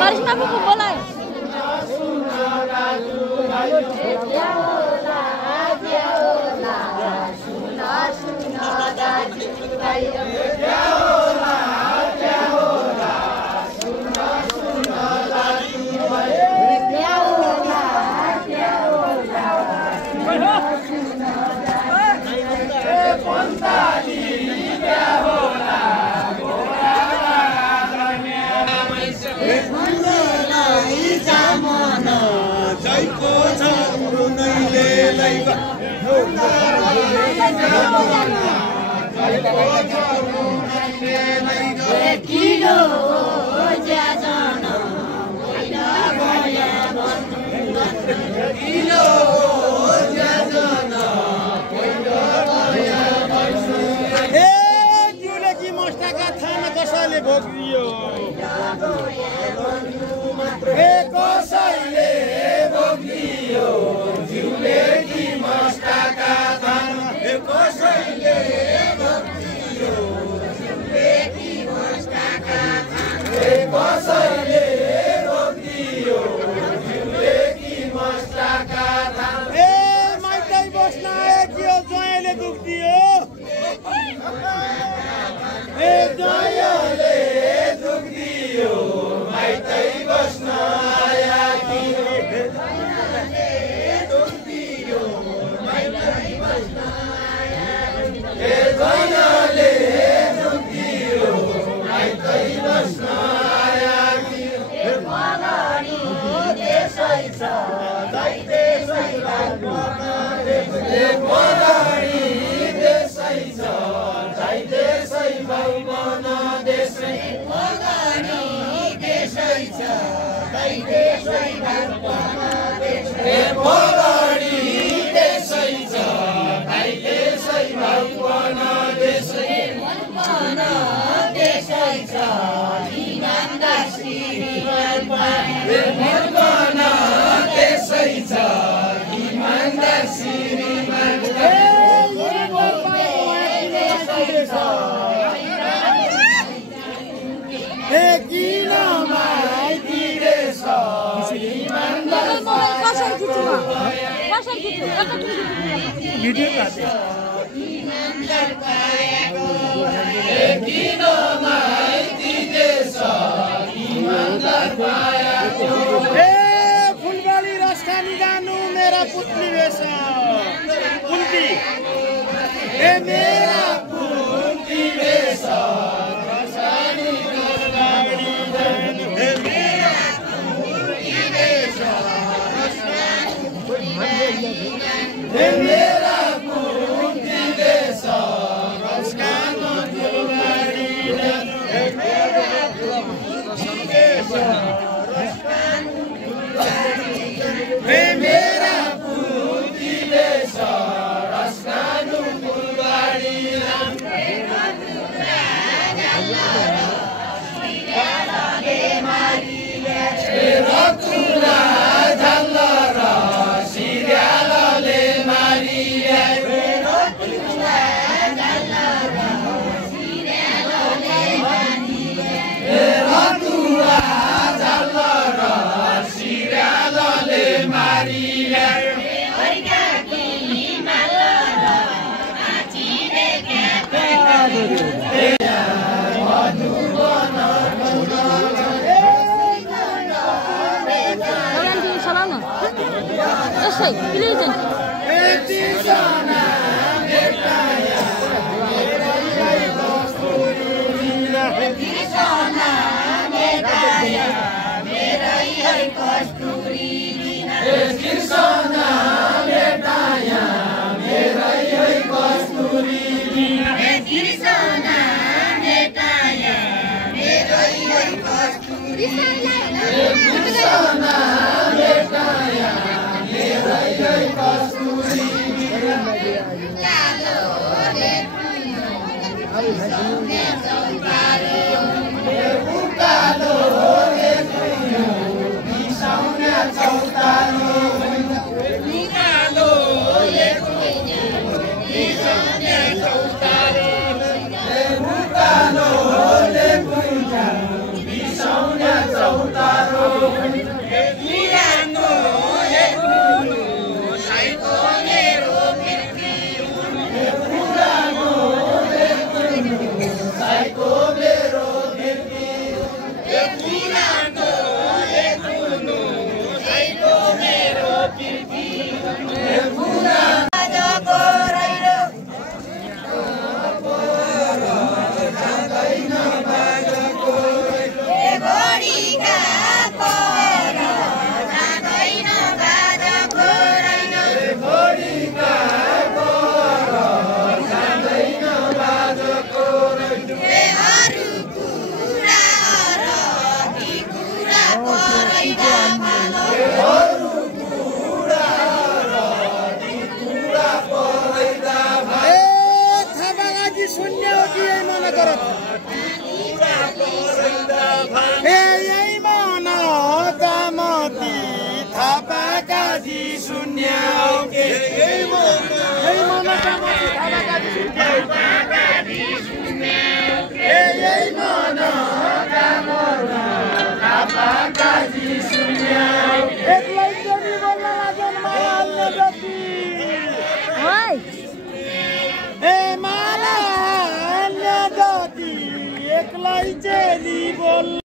करिश्मा फुपू बोलाए फुलबारी रसखानी जानु मेरा पुतली वेश पुतली ए मेरा पुतली वेश रसखानी फुलबारी जानु ए मेरा पुतली वेश रसखानी ए मेरा पुतली वेश रसखानी फुलबारी जानु ए मेरा पुतली वेश मेरा पुतली वेश रसखानु फुलबारी Chau करत यही मन कामती थापा काजी शून्य यही मन कामती थापा काजी शून्य यही मन कामती थापा काजी शून्य एक्लै जनी बोल्न जन्म हाल्ने जति ए माला हाल्ने जति एक्लै चेली बोल